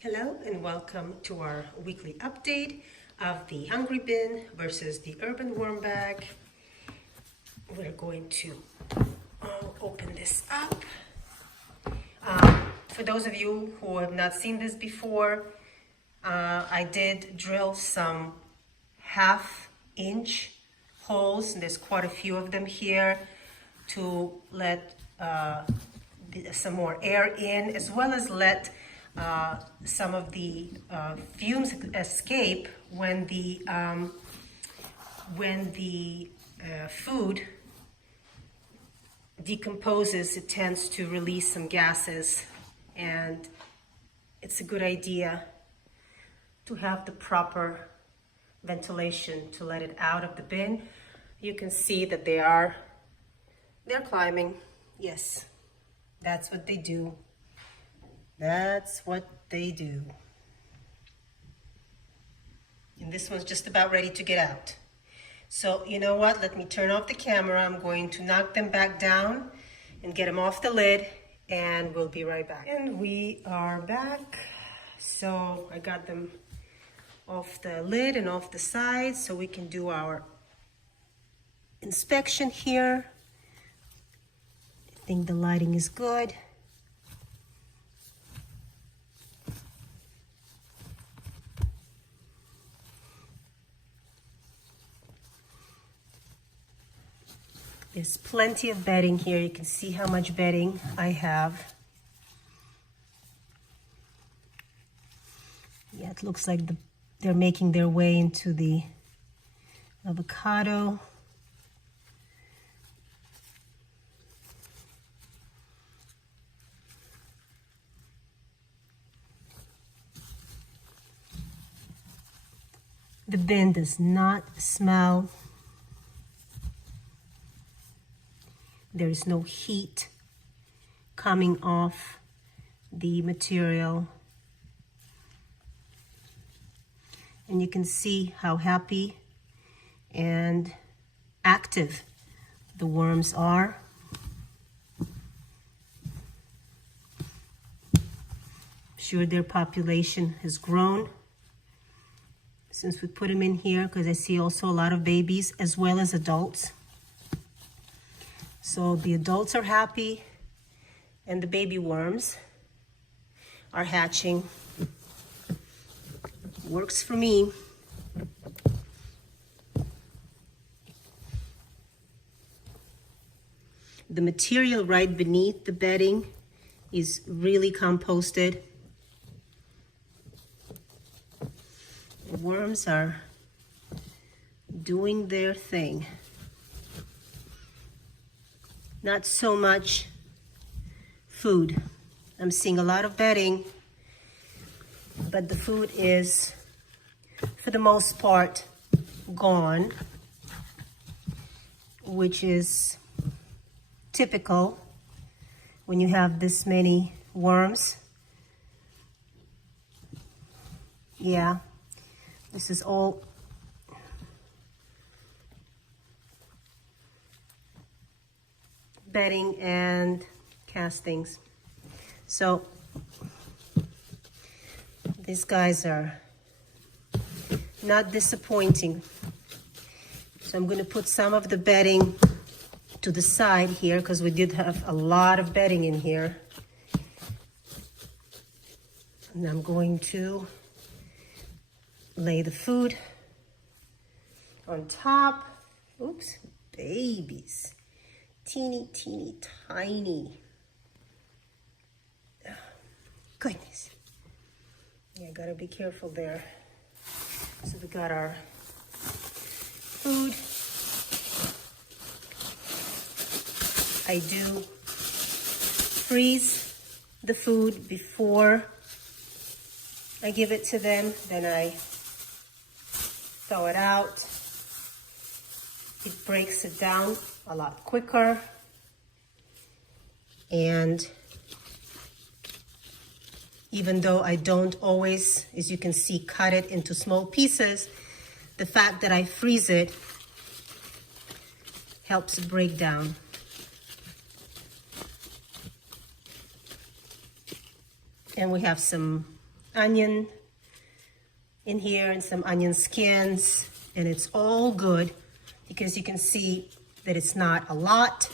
Hello and welcome to our weekly update of the Hungry Bin versus the Urban Worm Bag. We're going to open this up. For those of you who have not seen this before, I did drill some 1/2 inch holes, and there's quite a few of them here, to let some more air in, as well as let some of the fumes escape when the food decomposes. It tends to release some gases, and it's a good idea to have the proper ventilation to let it out of the bin. You can see that they're climbing. Yes, that's what they do. That's what they do. And this one's just about ready to get out. So you know what? Let me turn off the camera. I'm going to knock them back down and get them off the lid, and we'll be right back. And we are back. So I got them off the lid and off the sides so we can do our inspection here. I think the lighting is good. There's plenty of bedding here. You can see how much bedding I have. Yeah, it looks like they're making their way into the avocado. The bin does not smell. There is no heat coming off the material. And you can see how happy and active the worms are. I'm sure their population has grown since we put them in here, because I see also a lot of babies as well as adults. So the adults are happy and the baby worms are hatching. Works for me. The material right beneath the bedding is really composted. The worms are doing their thing. Not so much food. I'm seeing a lot of bedding, but the food is, for the most part, gone, which is typical when you have this many worms. Yeah, this is all bedding and castings. So these guys are not disappointing. So I'm going to put some of the bedding to the side here, because we did have a lot of bedding in here. And I'm going to lay the food on top. Oops, babies. Teeny, teeny, tiny. Oh, goodness. Yeah, gotta be careful there. So we got our food. I do freeze the food before I give it to them. Then I thaw it out. It breaks it down a lot quicker, and even though I don't always, as you can see, cut it into small pieces, the fact that I freeze it helps it break down. And we have some onion in here and some onion skins, and it's all good because you can see that it's not a lot.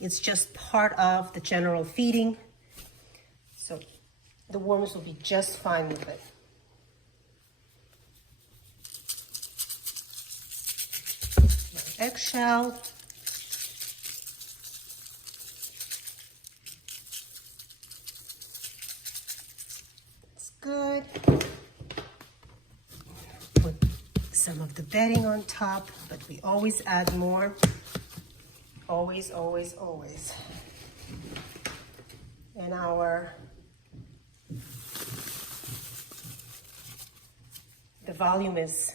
It's just part of the general feeding. So the worms will be just fine with it. My eggshell. It's good. Put some of the bedding on top, but we always add more. Always, always, always. And the volume is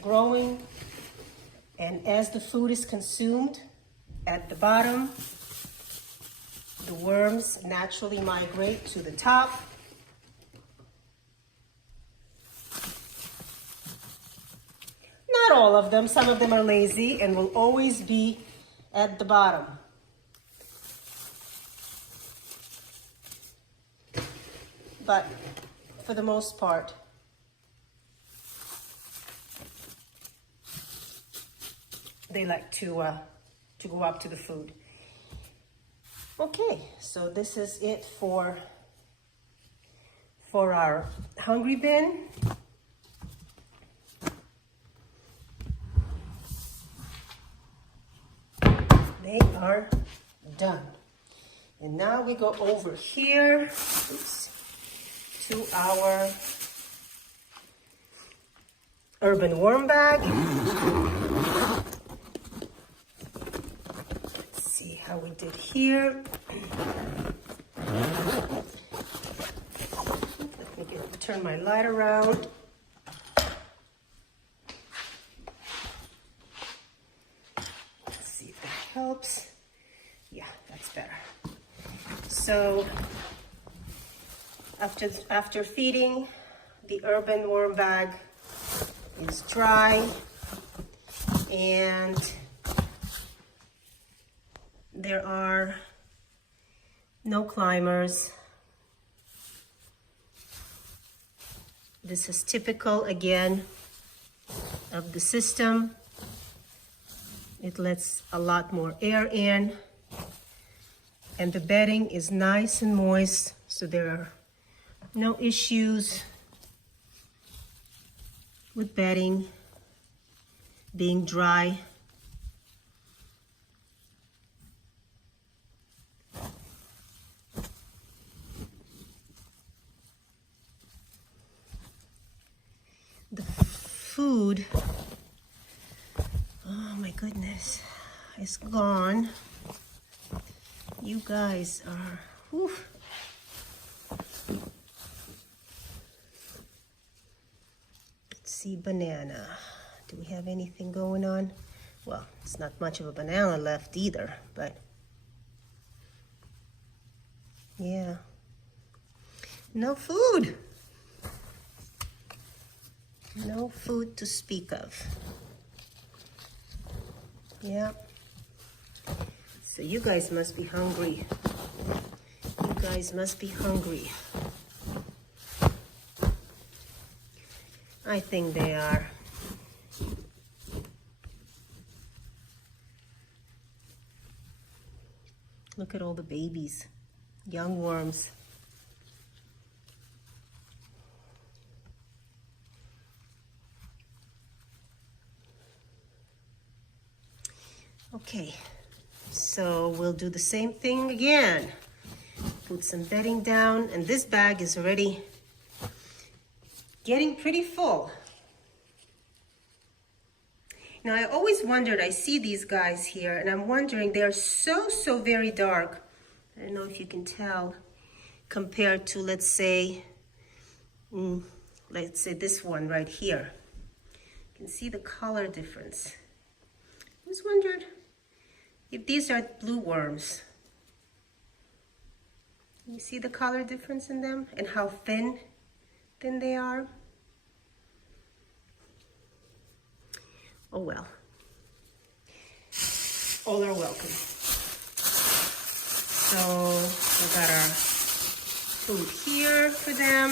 growing, and as the food is consumed at the bottom, the worms naturally migrate to the top. Not all of them, some of them are lazy and will always be at the bottom. But for the most part, they like to go up to the food. Okay, so this is it for our hungry bin. They are done. And now we go over here, to our urban worm bag. Let's see how we did here. Let me turn my light around. Let's see if that helps. Yeah, that's better. So after feeding, the urban worm bag is dry, and there are no climbers. This is typical, again, of the system. It lets a lot more air in, and the bedding is nice and moist, so there are no issues with bedding being dry. The food, oh my goodness, is gone. You guys are, whew. Let's see, banana. Do we have anything going on? Well, it's not much of a banana left either, but yeah. No food. No food to speak of. Yeah. So you guys must be hungry. You guys must be hungry. I think they are. Look at all the babies, young worms. Okay, so we'll do the same thing again. Put some bedding down, and this bag is already getting pretty full. Now, I always wondered, I see these guys here, and I'm wondering, they're so very dark. I don't know if you can tell, compared to, let's say this one right here. You can see the color difference. I just wondered if these are blue worms. You see the color difference in them and how thin they are? Oh well. All are welcome. So we got our food here for them.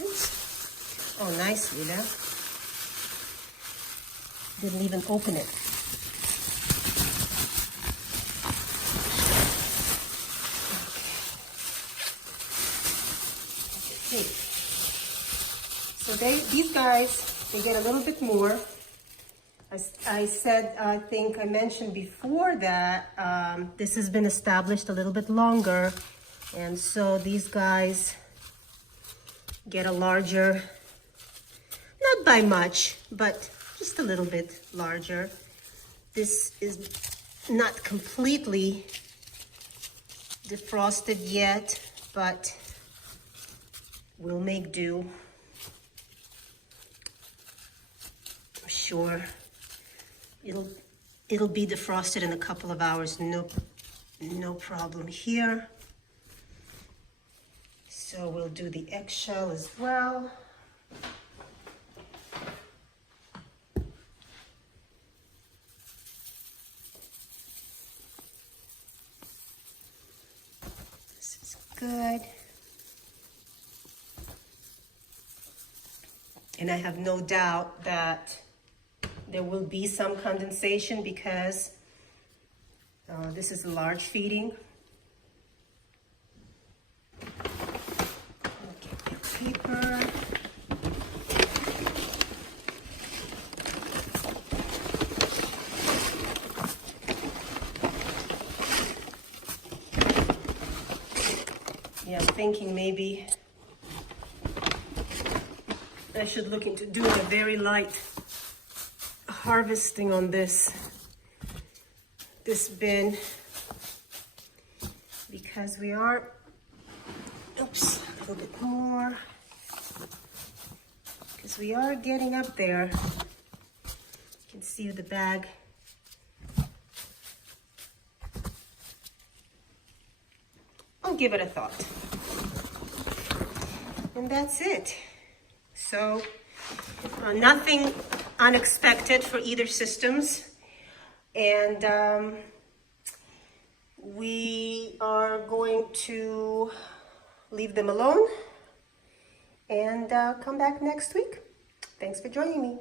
Oops. Oh, nice, Lila. Didn't even open it. Okay. So these guys, they get a little bit more. I said, I think I mentioned before that this has been established a little bit longer. And so these guys get a larger, not by much, but just a little bit larger. This is not completely defrosted yet, but we'll make do. I'm sure it'll be defrosted in a couple of hours. No problem here. So we'll do the eggshell as well. This is good. And I have no doubt that there will be some condensation because this is a large feeding. Get your paper. Yeah, I'm thinking maybe I should look into doing a very light harvesting on this bin because we are, oops, a little bit more, because we are getting up there. You can see the bag. I'll give it a thought. And that's it. So nothing unexpected for either systems. And we are going to leave them alone and come back next week. Thanks for joining me.